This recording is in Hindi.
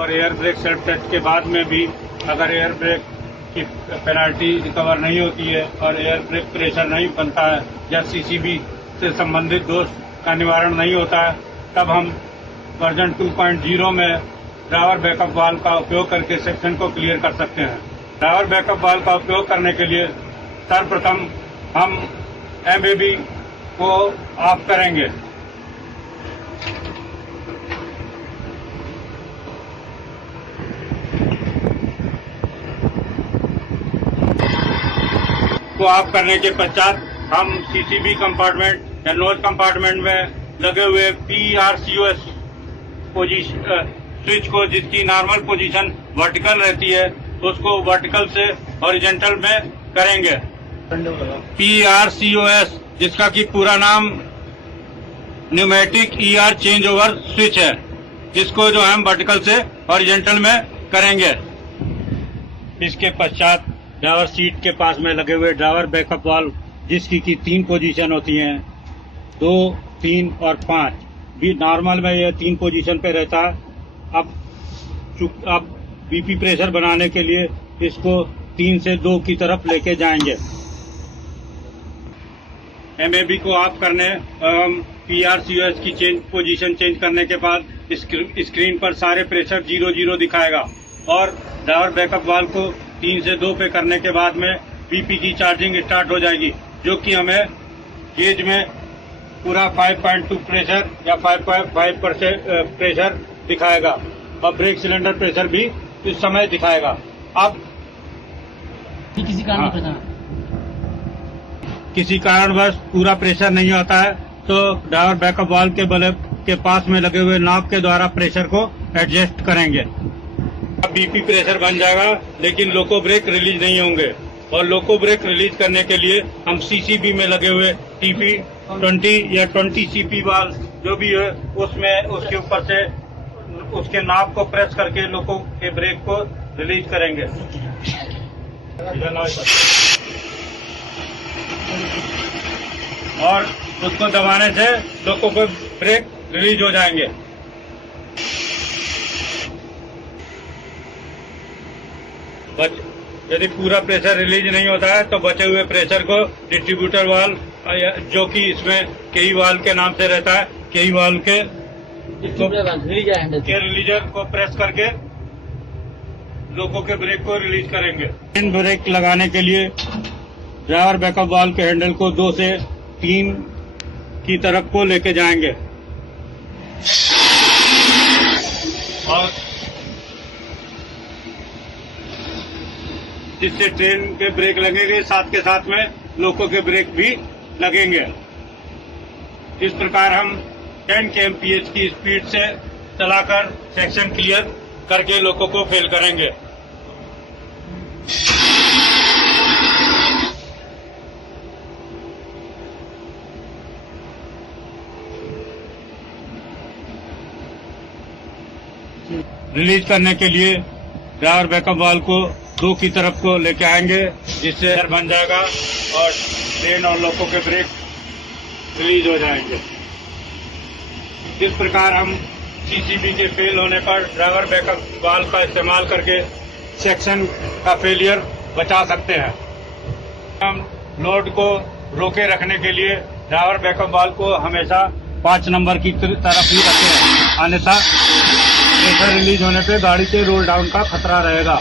और एयर ब्रेक सेल्फ टेस्ट के बाद में भी अगर एयर ब्रेक की पेनल्टी रिकवर नहीं होती है और एयर ब्रेक प्रेशर नहीं बनता है या सीसीबी से संबंधित दोष का निवारण नहीं होता है, तब हम वर्जन 2.0 में ड्राइवर बैकअप वाल्व का उपयोग करके सेक्शन को क्लियर कर सकते हैं। ड्राइवर बैकअप वाल्व का उपयोग करने के लिए सर्वप्रथम हम एमएबी को ऑफ करेंगे। को ऑफ करने के पश्चात हम सीसीबी कंपार्टमेंट या नोज कंपार्टमेंट में लगे हुए PRCOS स्विच को, जिसकी नॉर्मल पोजीशन वर्टिकल रहती है, उसको वर्टिकल से हॉरिजॉन्टल में करेंगे। PRCOS जिसका कि पूरा नाम pneumatic ER change over switch है, जिसको जो हम वर्टिकल से हॉरिजॉन्टल में करेंगे। इसके पश्चात ड्राइवर सीट के पास में लगे हुए ड्राइवर बैकअप वाल्व, जिसकी की 3 पोजीशन होती हैं, 2, 3 और 5 भी नॉर्मल में ये 3 पोजीशन पे रहता है। अब बीपी प्रेशर बनाने के लिए इसको 3 से 2 की तरफ लेके जाएंगे। एमएबी को ऑफ करने एवं PRCOS की पोजीशन चेंज करने के बाद स्क्रीन पर सारे प्रेशर 0-0 दिखाएगा और ड्राइवर बैकअप वाल्व को 3 से 2 पे करने के बाद में बीपी की चार्जिंग स्टार्ट हो जाएगी, जो कि हमें गेज में पूरा 5.2 प्रेशर या 5.5% प्रेशर दिखाएगा और ब्रेक सिलेंडर प्रेशर भी इस समय दिखाएगा। अब किसी कारणवश पूरा प्रेशर नहीं आता है तो ड्राइवर बैकअप वाल्व के पास में लगे हुए नॉब के द्वारा प्रेशर को एडजस्ट करेंगे। अब बीपी प्रेशर बन जाएगा, लेकिन लोको ब्रेक रिलीज नहीं होंगे और लोको ब्रेक रिलीज करने के लिए हम सीसीबी में लगे हुए TP20 या 20 CP वाल्व जो भी है उसमें उसके ऊपर से उसके नॉब को प्रेस करके लोको के ब्रेक को रिलीज करेंगे और उसको दबाने से लोको के ब्रेक रिलीज हो जाएंगे। यदि पूरा प्रेशर रिलीज नहीं होता है तो बचे हुए प्रेशर को डिस्ट्रीब्यूटर वाल्व, जो कि इसमें केई वाल्व के नाम से रहता है, केई वाल्व के रिलीजर को प्रेस करके लोको के ब्रेक को रिलीज करेंगे। इन ब्रेक लगाने के लिए ड्राइवर बैकअप वाल्व के हैंडल को 2 से 3 की तरफ को लेके जाएंगे और जिससे ट्रेन के ब्रेक लगेंगे, साथ के साथ में लोको के ब्रेक भी लगेंगे। इस प्रकार हम 10 kmph की स्पीड से चलाकर सेक्शन क्लियर करके लोको को फेल करेंगे। रिलीज करने के लिए ड्राइवर बैकअप वाल्व को 2 की तरफ को लेके आएंगे, जिससे बन जाएगा और ट्रेन और लोको के ब्रेक रिलीज हो जाएंगे। इस प्रकार हम सीसीबी के फेल होने पर ड्राइवर बैकअप वाल्व का इस्तेमाल करके सेक्शन का फेलियर बचा सकते हैं। हम लोड को रोके रखने के लिए ड्राइवर बैकअप वाल्व को हमेशा 5 नंबर की तरफ ही रखें, अन्यथा प्रेशर रिलीज होने पे गाड़ी के रोल डाउन का खतरा रहेगा।